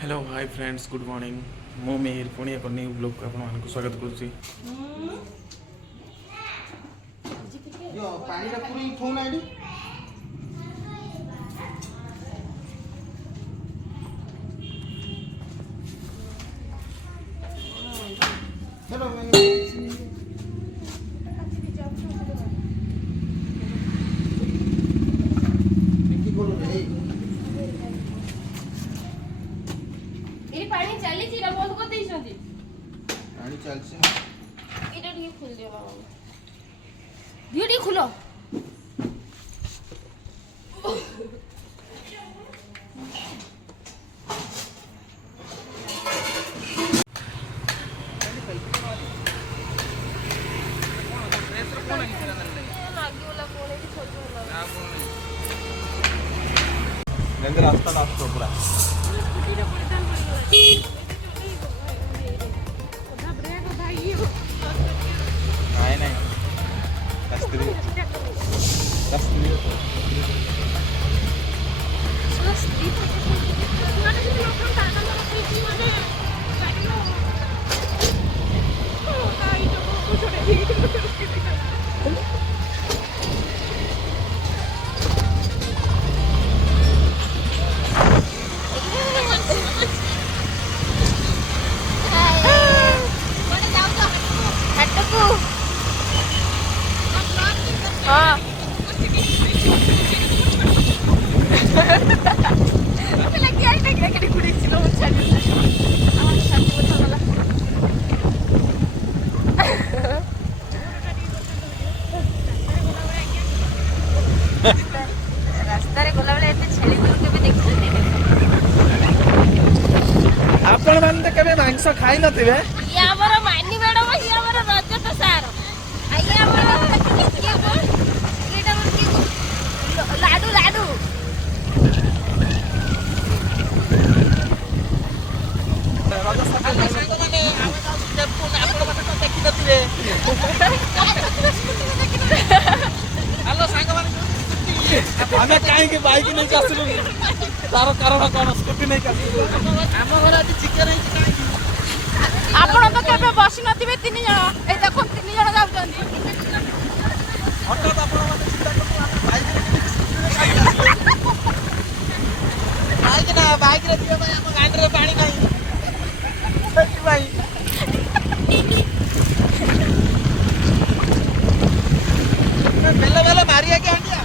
Hello hi friends good morning मु मिहिर पुणी एक न्यू ब्लॉग को आपको स्वागत करुच्ची। पानी चली छी रा बहुत को देइछंती पानी चलছে এটা দিয়ে খুল দিও বাবা ভিডিও খুলো रास्ता रास्ता पूरा नहीं रास्ता रे गला बेले एते छेली दूर के भी देखछे आपण माने केबे मांस खाइ नथिबे ये हमर मानी मैडम ये हमर रज तो सार आइए हमर के बोल एटा मन के लाडू लाडू रज साथ माने आमे देवकुंड आपण माने देखि नथिबे हेलो सांग माने आमे काहे के बाइक नै कासलु तार कारण कोन स्कूटी नै कासलु हम घर आज चिकन है काहे आपण तो केबे बसी नथिबे तीन जण ए देखो तीन जण जाउछंदी हटात आपण माने चिंता करतो बाइक रे बाइक रे दियो भाई हम गाड़ी रे पानी नहीं सच्ची भाई बेला बेला मारिया के आंडिया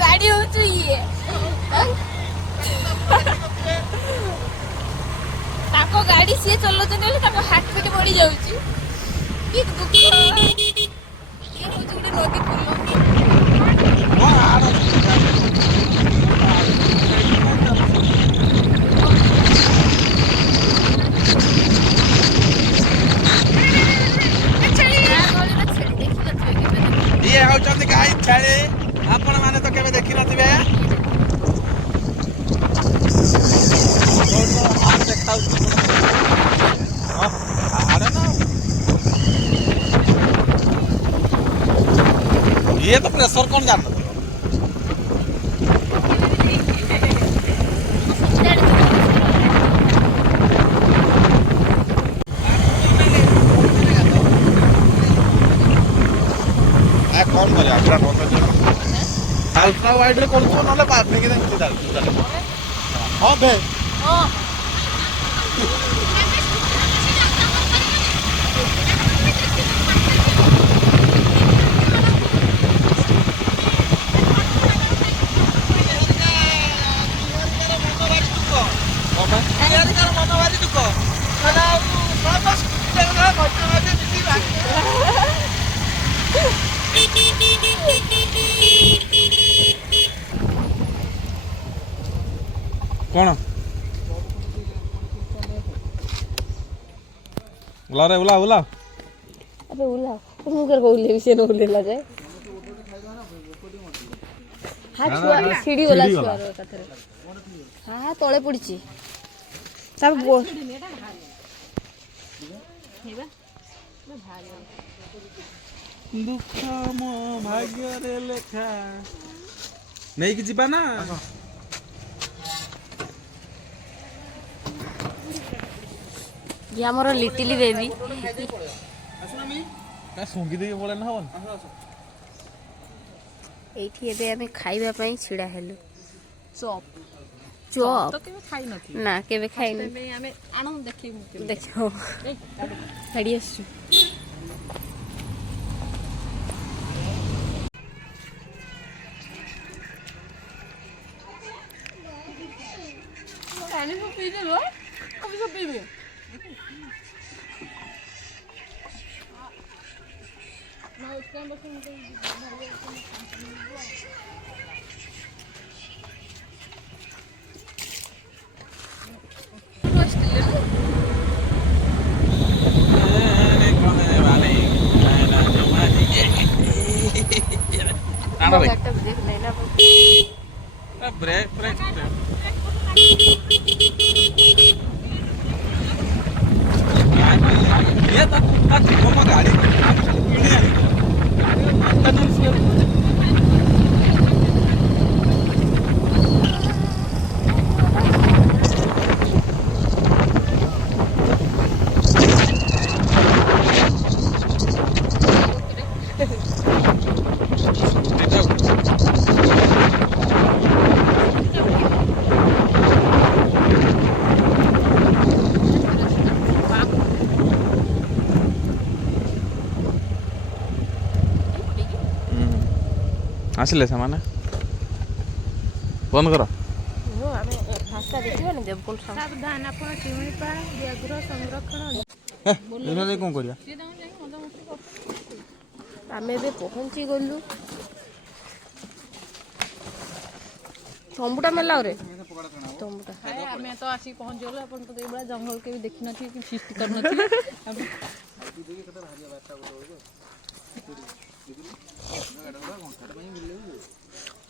गाड़ी हो ये ताको गाड़ी सी चलाउछन बोले ताको हार्ट बीट बढ़ी जाउची की दुख ये होची गुटे नदी पुल ये होचंदी गाई छाड़े आपण माने तो केबे देखि नथिबे ये तो प्रेशर कौन जानता कौन करे अपना अल्ट्रा वाइड रे करछो नले पापे के देखि हां बे कौन उला रे उला उला अबे उला ମୁଁ कर बोलले विषय न बोलला जाय हां छुआ सीडी वाला छुआ कथरे हां तळे पडची सब दुख मो भाग्य रे लेखा नहीं कि जीवा ना ये हमर लिटिल बेबी का सुंगी दे बोले ना हवन एठी एबे हमें खाइबा पई छिडा हेलु चॉप चॉप तो केबे खाइ नथि ना केबे खाइ न हमें आनो देखि देखो गाड़ी आसु पानी को पी दे लो कभी सब पी में ना उसका बस ब्रेक ब्रेक ये तो कम गाड़ी आसिले सामान बंद कर भाषा देखियो नि देवकुंड सावधान आपण शिमिपा व्याघ्र संरक्षण ए कोन करिया आमे बे पहुंची गलु तंबुटा मेला रे तंबुटा आमे तो आसी पहुंच गलु अपन तो एबा जंगल के भी देखि नथि कि सृष्टि कर नथि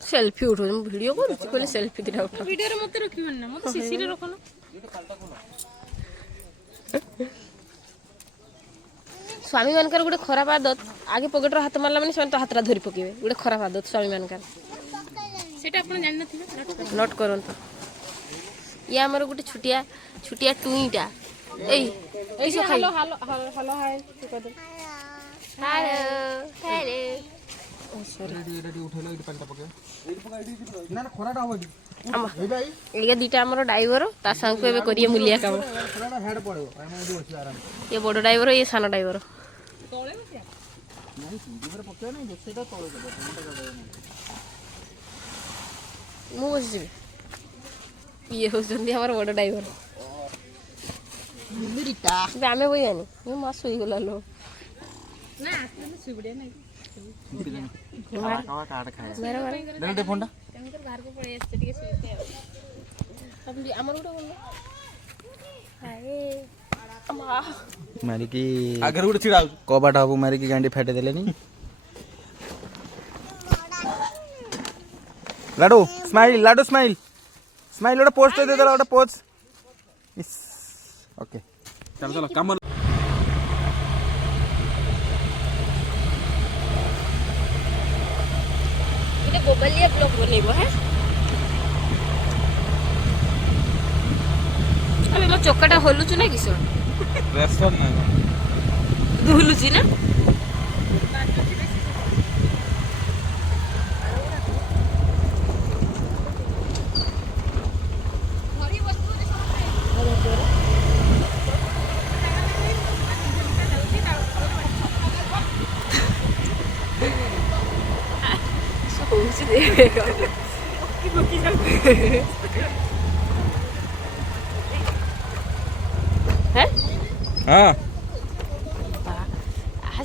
सेल्फी उठो वीडियो करू कहले सेल्फी दिरा उठो वीडियो रे मते रखिबन ना मते सीसी रे रखो ना स्वामी मानकर गुटे खराब आदत आगे पॉकेट रो हाथ मारला माने तो हाथरा धरि पकेबे गुटे खराब आदत स्वामी मानकर सेटा अपन जान नथिबे नोट करंतु या हमर गुटे छुटिया छुटिया टुईटा एई एई hello hello hello hi hello hello oh sorry ready उठेलो इट पांटा पके ना ना खराटा होबे ए भाई एगा दीटा हमर ड्राइवर ता संग को एबे करिए मूल्य काम खराटा हेड पड़ो हम ओडी बसी आराम ये बडो ड्राइवर ये सानो ड्राइवर तोळे बसिया नहीं सीधे पके नहीं सेटा तोळे दे मु बसी ये हो जंदी हमर बडो ड्राइवर मिरिटा बे आमे बयानी ये मा सोई गला लो ना आसले में सुबड़े नहीं कार्ड खाया मेरा मेरा दे फोनटा कंकर बाहर को पड़े आछे टिके सुते हम हमर उडा बोल हाय अम्मा मारी की आगर उड छिड़ा कोबाट हबु मारी की गांडी फाटे देलेनी लाडू स्माइल स्माइल ओटा पोस्ट दे देला ओटा पोज ओके चलो चलो काम गोबलिया ब्लॉग बनेबो है अबे मो चोकाटा होलुछु ना किसो रेस्टोरेंट ना दुलुची ना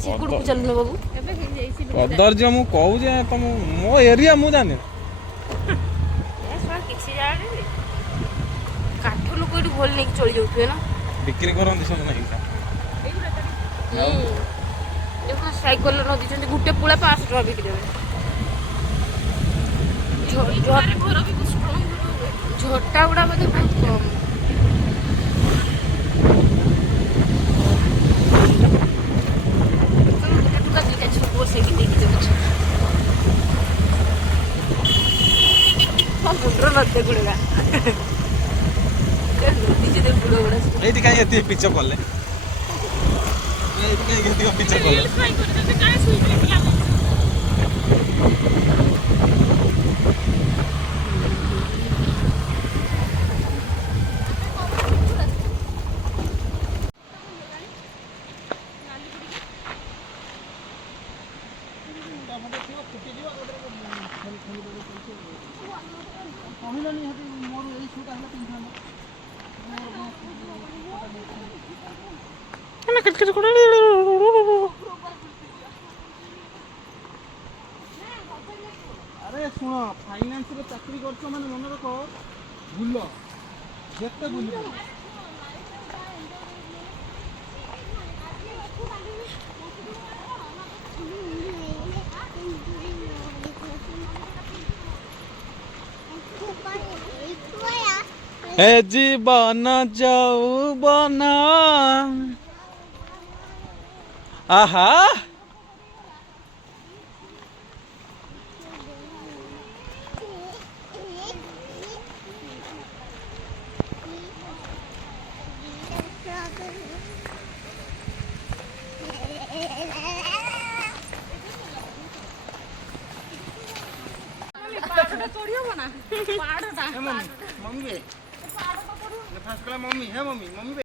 ସେଗୁଡକୁ ଚାଲୁନ ବାବୁ କଦର୍ଯ୍ୟ ମୁଁ କହୁଛି ତମ ମୋ ଏରିଆ ମୁଁ ଜାଣିନି କିଛି ଜାଣି କାଠ ଲୋକ ଏଠି ଭଲ ନେଇକି ଚଳି ଯାଉଥିବେ ନା ବିକ୍ରି କରନ୍ତି ସବୁ ନାଇଁ ଦେଖ ସାଇକେଲ ନଦୀଛନ୍ତି ଗୋଟେ ପୁଳା 500 ଟଙ୍କା ବିକ୍ରି ଦେବେ ଝଟା ଗୁଡା ବୋଧେ ବହୁତ କମ ଦୁଇଟା ଛୁଆ ବସେଇକି ଦେଇକି ଯାଉଛି ମୁଣ୍ଡର ନଦୀ ଗୁଡା ଏଇଠି କାହିଁ ଏତିକି ପିଚ କଲେ ଏଇଠି କାହିଁ ଏତିକି ପିଚ କଲେ আরে শুনো ফাইনান্সরে চাকরি করছো মানে মনে রাখো ভুল যেতে ভুলবে হে জীবন যৌবন আহা मम्मी फास्ट कला मम्मी है मम्मी मम्मी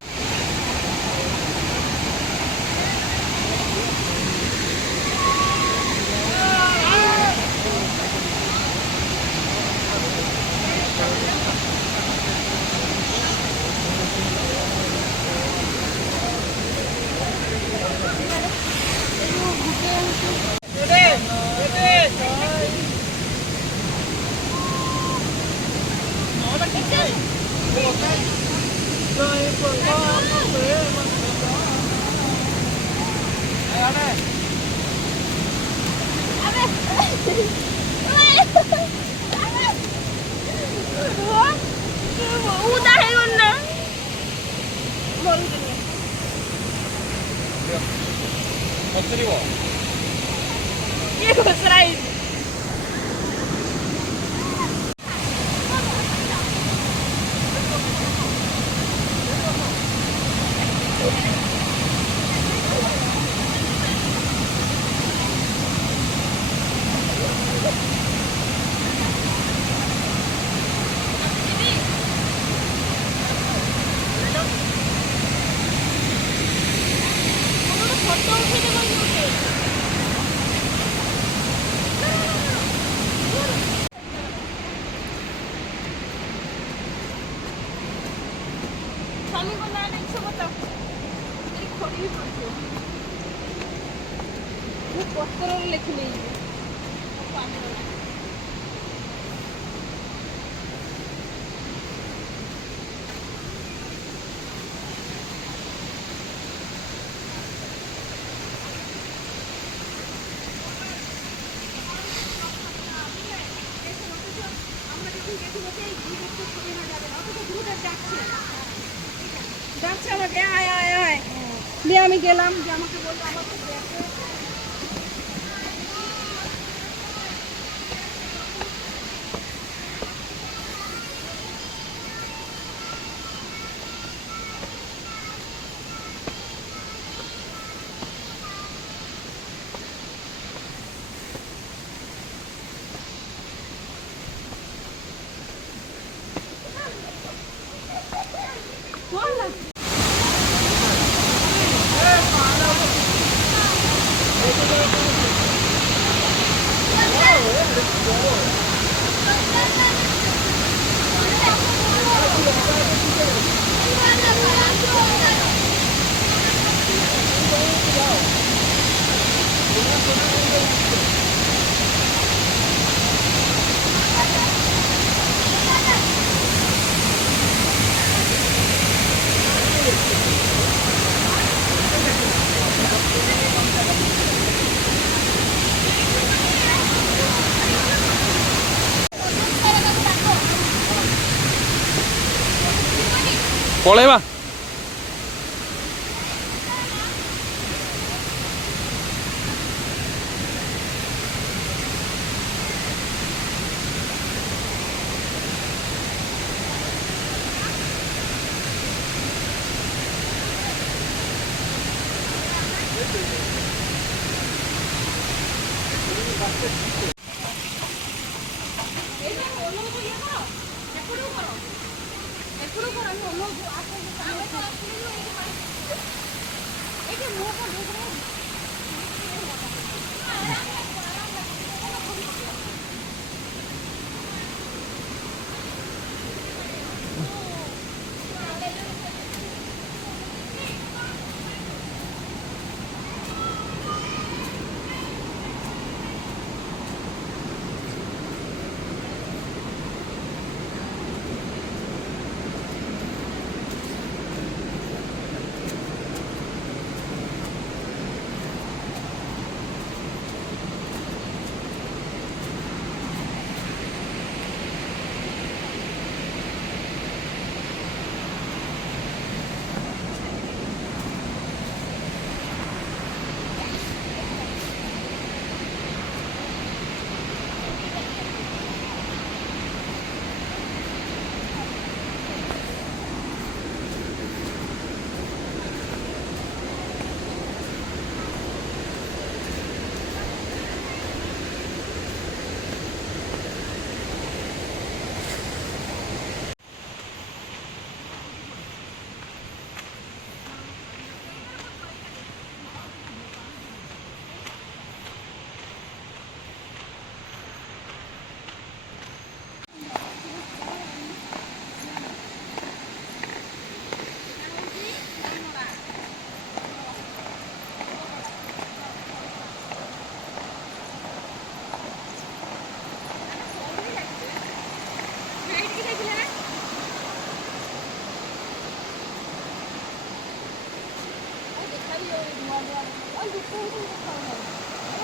আমি গেলাম যে আমাকে বললো আমাকে पलैबा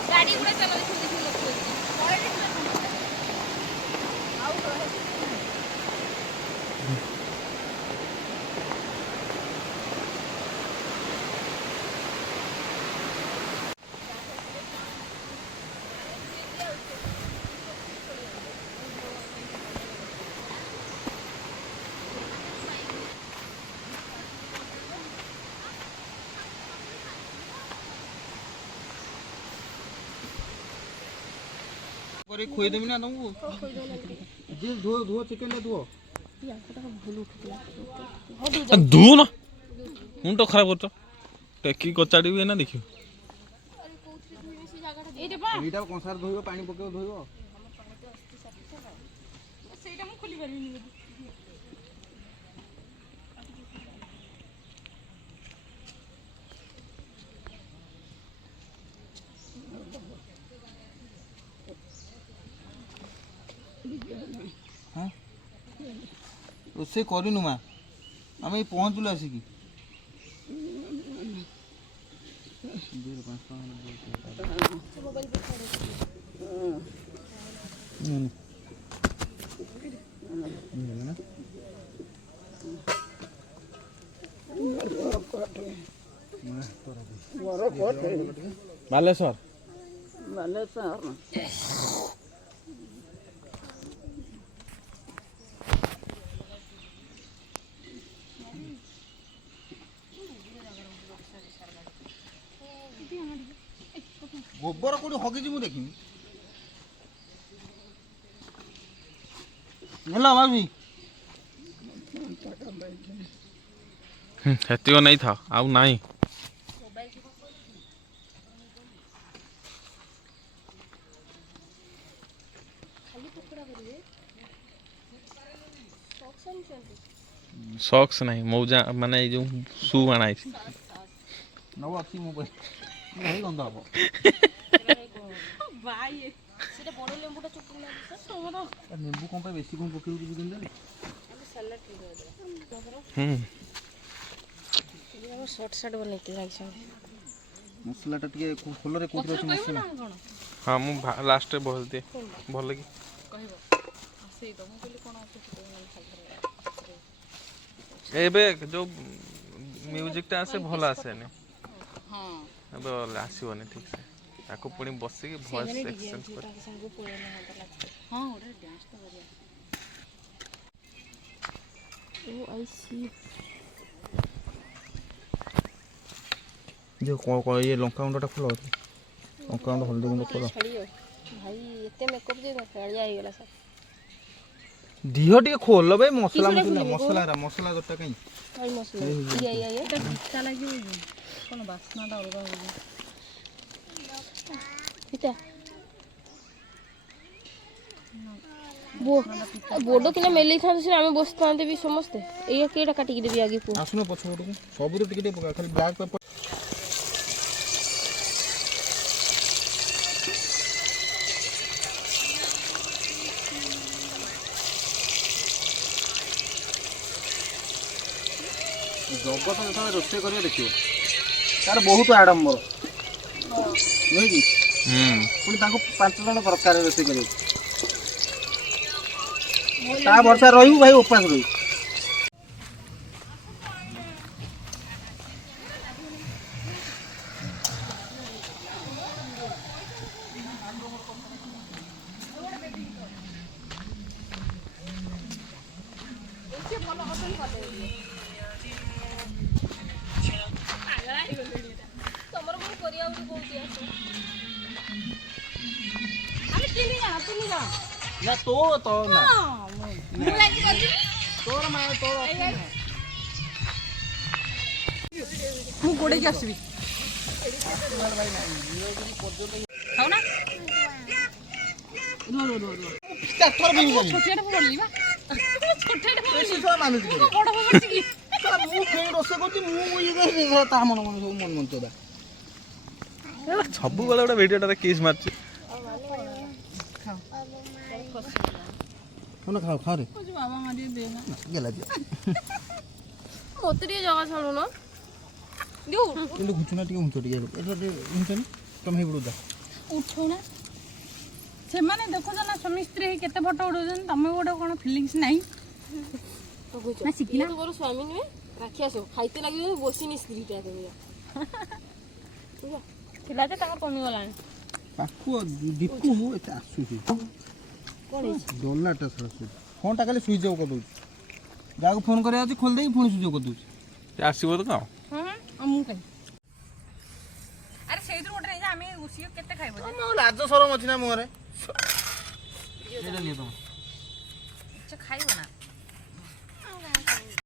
गाड़ी गुड़ा चला देखिए করে খুঁয়ে দেবি না তোমাকে যে ধুও ধুও চিকেনটা ধুও धू ना मुंड खराब कर टेकी कचाड़ी ना देखियो এইটা কনসার ধুইব পানি পকেও ধুইব ସେଇଟା ମୁଁ ଖୋଲି ପାରିବିନି ରୋଷେଇ କରିନୁ ମା ଆମେ ଏଇ ପହଞ୍ଚିଲୁ ଆସିକି बालेश्वर ଗୋବର କୋଉଠି ହଗିଛି ମୁଁ ଦେଖିନି ହେଲା ମାଉସୀ हेतिको नहीं था आउ नहीं सॉक्स नहीं मौजा माने जो शू आना है नव अच्छी मोबाइल नहीं गंदा हो ଭାଇ ସେଟା ବଡ ଲେମ୍ବୁଟା ଚୋପୁ ନା ତମର नींबू कौन पे बेसी कौन पकेउ कि दिन दे ସାଲାଡ ଟିକେ ଦେ हम शॉर्ट शॉर्ट बनैते लागछ मसला टिके खोल रे कोथरे अछि मसला हां मु लास्ट रे बोल दे भल की कहबो सेई तो मु कहली कोन अछि ଏବେ ଯୋଉ म्यूजिक टा आसे भल आसेनी अब आसबनी ठीक से ताको पुणी बसिक वॉइस एक्सचेंज कर हां ओरे डांस तो करिया ओ आई सी जो को ये लंका गुंडा खोलो लंका गुंडा हल्दी गुंडा खोलो भाई एते मेकअप जे फेलिया हो गेला सब दिहो टिके खोल बे मसला मसला गोटा कहीं भाई मसला ये एटा भिक्का लागि कोन बासनाटा अलगा हो इता बोडो किना मेली था से आमे बसतांते भी समस्त एया केडा काटी के देबी आगे को आसनो पछो को सब तो टिके पका खाली ब्लैक पेपर जगत जो रोषे कर देखिए तार बहुत आडम्बर नहीं कि पुणी 5 जन दरकार रोषे कर वर्षा रही भाई उपास रही ना तो ना तोर माय तो मु गोडे के आसीबी खाऊ ना रो तोर भी बोली छोटेटा पडली बा छोटेटा बेसी तो मानु छी बड़ पडची की सर मु खेई रोसे कोती मु ये ता मन मन सब मन मन तोदा सब बेले गोटे भिडियोटा किस मारछि खाओ खाओ खा रे बाबा मारी दे ना गेला दियो मोते टिके जगह छाणो न दिउ কিন্তু ঘুচনা টিকে উঁচো টিকে এটা উঁচো না তুমি হেবড়ু যা উঠো না সেমানে দেখো না স্বামী স্ত্রী কেতে ফটো উঠোছন তুমি গোটা কোন ফিলিংস নাই তো বুঝো না শিখিনা তো বড় স্বামী নুহে রাখি আসো খাইতে লাগিবে বসিনি স্ত্রীটা দেবে ଥିଲା ଯେ ତାଙ୍କର କମିଗଲାଣି ପାଖୁ ଦୀପୁ ଏତେ ଆସୁଛି କଣ ହେଇଛି ଡଲାଟା ଆସୁଛି ଫୋନଟା ଖାଲି ସୁଇଚ୍ ଅଫ୍ କରିଦଉଛି ଯାହାକୁ ଫୋନ କରିବା ଅଛି ଖୋଲି ଦେଇକି ପୁଣି ସୁଇଚ୍ ଅଫ୍ କରିଦଉଛି ଆସିବ ତ କାଁ ହଁ ମୁଁ ଖାଇ ଆରେ ସେଇଥିରୁ ଗୋଟେ ନେଇ ଯା ଆମେ ଉସିଏ କେତେ ଖାଇବ ଯେ ମୋ ଲାଜ ସରମ ଅଛି ନା ମୁହଁରେ ଏଇଟା ନିଅ ତମେ ସେ ଖାଇବ ନା